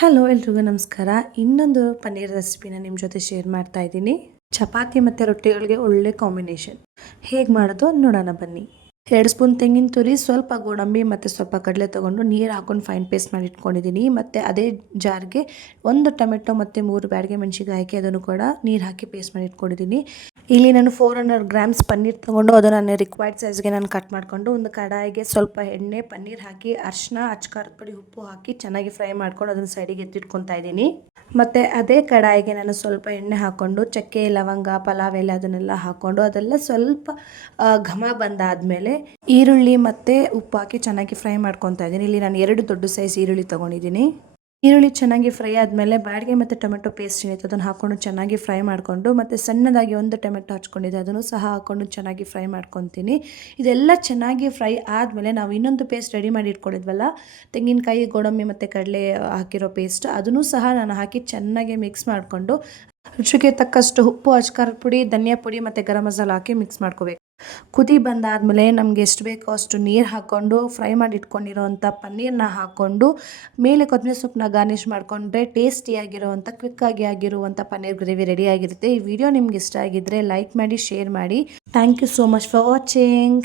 Hello ಎಲ್ರಿಗೂ ನಮಸ್ಕಾರ. ಇನ್ನೊಂದು ಪನ್ನೀರ್ ರೆಸಿಪಿನ ನಿಮ್ಮ ಜೊತೆ ಶೇರ್ ಮಾಡ್ತಾ ಇದ್ದೀನಿ. ಚಪಾತಿ ಮತ್ತು ರೊಟ್ಟಿಗಳಿಗೆ ಒಳ್ಳೆ ಕಾಂಬಿನೇಷನ್. ಹೇಗೆ ಮಾಡೋದು ನೋಡೋಣ ಬನ್ನಿ. 2 ಸ್ಪೂನ್ ತೆಂಗಿನ ತುರಿ, ಸ್ವಲ್ಪ ಗೋಡಂಬಿ ಮತ್ತು ಸ್ವಲ್ಪ ಕಡಲೆ ತೊಗೊಂಡು ನೀರು ಹಾಕೊಂಡು ಫೈನ್ ಪೇಸ್ಟ್ ಮಾಡಿ ಇಟ್ಕೊಂಡಿದ್ದೀನಿ. ಮತ್ತು ಅದೇ ಜಾರ್ಗೆ 1 ಟೊಮೆಟೊ ಮತ್ತು 3 ಬ್ಯಾಡಗೆ ಮೆಣಸಿನ್ಕಾಯಿ ಹಾಕಿ ಅದನ್ನು ಕೂಡ ನೀರು ಹಾಕಿ ಪೇಸ್ಟ್ ಮಾಡಿ ಇಟ್ಕೊಂಡಿದ್ದೀನಿ. ಇಲ್ಲಿ ನಾನು 400 ಗ್ರಾಮ್ಸ್ ಪನ್ನೀರ್ ತೊಗೊಂಡು ಅದು ನಾನು ರಿಕ್ವೈರ್ಡ್ ಸೈಜ್ಗೆ ನಾನು ಕಟ್ ಮಾಡಿಕೊಂಡು ಒಂದು ಕಡಾಯಿಗೆ ಸ್ವಲ್ಪ ಎಣ್ಣೆ, ಪನ್ನೀರ್ ಹಾಕಿ ಅರಿಶಿನ, ಅಚ್ಕಾರದ ಪುಡಿ, ಉಪ್ಪು ಹಾಕಿ ಚೆನ್ನಾಗಿ ಫ್ರೈ ಮಾಡ್ಕೊಂಡು ಅದನ್ನು ಸೈಡಿಗೆ ಎತ್ತಿಟ್ಕೊತಾ ಇದ್ದೀನಿ. ಮತ್ತು ಅದೇ ಕಡಾಯಿಗೆ ನಾನು ಸ್ವಲ್ಪ ಎಣ್ಣೆ ಹಾಕ್ಕೊಂಡು ಚಕ್ಕೆ, ಲವಂಗ, ಪಲಾವ್ ಎಲೆ ಅದನ್ನೆಲ್ಲ ಹಾಕ್ಕೊಂಡು ಅದೆಲ್ಲ ಸ್ವಲ್ಪ ಘಮ ಬಂದಾದಮೇಲೆ ಈರುಳ್ಳಿ ಮತ್ತು ಉಪ್ಪು ಹಾಕಿ ಚೆನ್ನಾಗಿ ಫ್ರೈ ಮಾಡ್ಕೊತಾ ಇದ್ದೀನಿ. ಇಲ್ಲಿ ನಾನು 2 ದೊಡ್ಡ ಸೈಜ್ ಈರುಳ್ಳಿ ತೊಗೊಂಡಿದ್ದೀನಿ. ಈರುಳ್ಳಿ ಚೆನ್ನಾಗಿ ಫ್ರೈ ಆದಮೇಲೆ ಬ್ಯಾಡಗೆ ಮತ್ತು ಟೊಮೆಟೊ ಪೇಸ್ಟ್ ಏನಿತ್ತು ಅದನ್ನು ಹಾಕ್ಕೊಂಡು ಚೆನ್ನಾಗಿ ಫ್ರೈ ಮಾಡಿಕೊಂಡು ಮತ್ತು ಸಣ್ಣದಾಗಿ 1 ಟೊಮೆಟೊ ಹಚ್ಕೊಂಡಿದ್ದೆ ಅದನ್ನು ಸಹ ಹಾಕ್ಕೊಂಡು ಚೆನ್ನಾಗಿ ಫ್ರೈ ಮಾಡ್ಕೊತೀನಿ. ಇದೆಲ್ಲ ಚೆನ್ನಾಗಿ ಫ್ರೈ ಆದಮೇಲೆ ನಾವು ಇನ್ನೊಂದು ಪೇಸ್ಟ್ ರೆಡಿ ಮಾಡಿ ಇಟ್ಕೊಂಡಿದ್ವಲ್ಲ, ತೆಂಗಿನಕಾಯಿ, ಗೋಡಂಬಿ ಮತ್ತು ಕಡಲೆ ಹಾಕಿರೋ ಪೇಸ್ಟ್, ಅದನ್ನು ಸಹ ನಾನು ಹಾಕಿ ಚೆನ್ನಾಗಿ ಮಿಕ್ಸ್ ಮಾಡಿಕೊಂಡು ರುಚಿಗೆ ತಕ್ಕಷ್ಟು ಉಪ್ಪು, ಅಚ್ಕಾರದ ಪುಡಿ, ಧನಿಯಾ ಪುಡಿ ಮತ್ತು ಗರಂ ಮಸಾಲ ಹಾಕಿ ಮಿಕ್ಸ್ ಮಾಡ್ಕೋಬೇಕು. ಕುದಿ ಬಂದಾದಮೇಲೆ ನಮಗೆ ಎಷ್ಟು ಬೇಕೋ ಅಷ್ಟು ನೀರು ಹಾಕ್ಕೊಂಡು ಫ್ರೈ ಮಾಡಿ ಇಟ್ಕೊಂಡಿರೋವಂಥ ಪನ್ನೀರನ್ನ ಹಾಕ್ಕೊಂಡು ಮೇಲೆ ಕೊತ್ತಂಬರಿ ಸೊಪ್ಪನ್ನ ಗಾರ್ನಿಷ್ ಮಾಡಿಕೊಂಡ್ರೆ ಟೇಸ್ಟಿಯಾಗಿರೋವಂಥ ಕ್ವಿಕ್ಕಾಗಿ ಆಗಿರುವಂಥ ಪನ್ನೀರ್ ಗ್ರೇವಿ ರೆಡಿಯಾಗಿರುತ್ತೆ. ಈ ವಿಡಿಯೋ ನಿಮ್ಗೆ ಇಷ್ಟ ಆಗಿದ್ದರೆ ಲೈಕ್ ಮಾಡಿ, ಶೇರ್ ಮಾಡಿ. Thank you so much for watching.